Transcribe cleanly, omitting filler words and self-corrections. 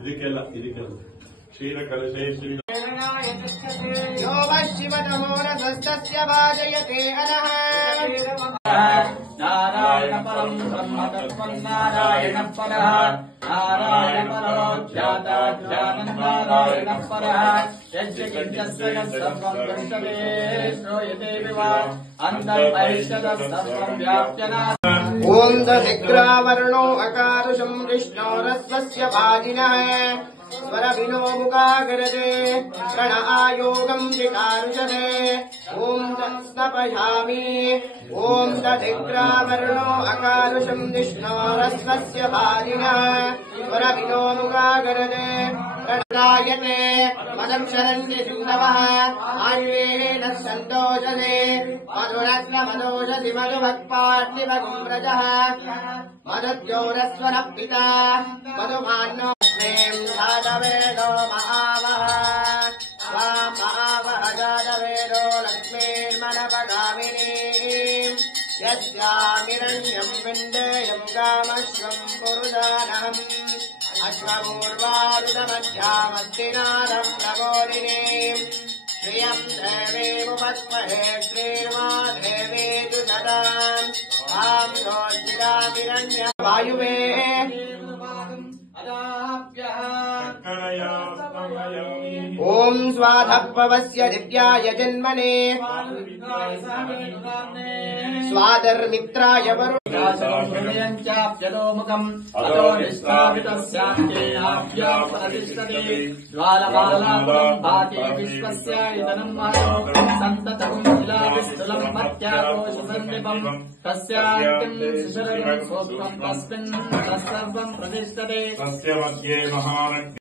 ಇದಕ್ಕೆಲ್ಲ ಕ್ಷೀರ ಕಲಶೇ ಶ್ರೀ यो शिवतमोरसस्तस्य वाजयते अनः नारायण परं ब्रह्म तत्त्वं नारायण परः नारायण परो ध्याताध्यानं नारायण परः यज्ञस्य सर्वं दृष्टते श्रूयते विवा अन्तर्बहिष्यतः सर्वं व्याप्यना ॐ दधिग्रावर्णो अकारुषं विष्णोरस्वस्य वाजिनः स्वरविनो मुखागरते प्रण आयोगं विकारुषते ॐ तत्स्नपयामि ॐ दधिग्रावर्णो अकारुषं विष्णोरस्वस्य वाजिनः स्वरविनो मुखागरते प्रणायते मदं शरन्ति सिन्धवः आयुवेन सन्तोषते मधुरत्नमदोषधि मधुभक्पार्थिवगुम्रजः मधुद्योरस्वरः पिता मधुमान्नो जातवेदो महावः महावः जातवेदो लक्ष्मीर्मनपगामिनीम् यस्यामिरण्यम् विन्देयम् कामश्वम् पुरुषानहम् अश्वपूर्वारुतमध्यामस्तिनारम् प्रबोधिनीम् श्रियम् देवीमुपस्महे श्रीर्मा देवीतु सदाम् ताम् दोर्जिरामिरण्यम् वायुवे ॐ स्वाधप्पवस्य दिव्याय जन्मने स्वादर्मित्राय वरुणचाप्यलोमुखम् अतो निष्ठापितस्यान्ते आप्यापरतिष्ठते ज्वालमालाम् भाति विश्वस्य इदनम् महतो सन्ततम् शिलाविस्तुलम् मत्याकोशसन्निपम् तस्यान्तिम् शिशरम् सोत्वम् तस्मिन् तत्सर्वम् प्रतिष्ठते तस्य मध्ये महारण्य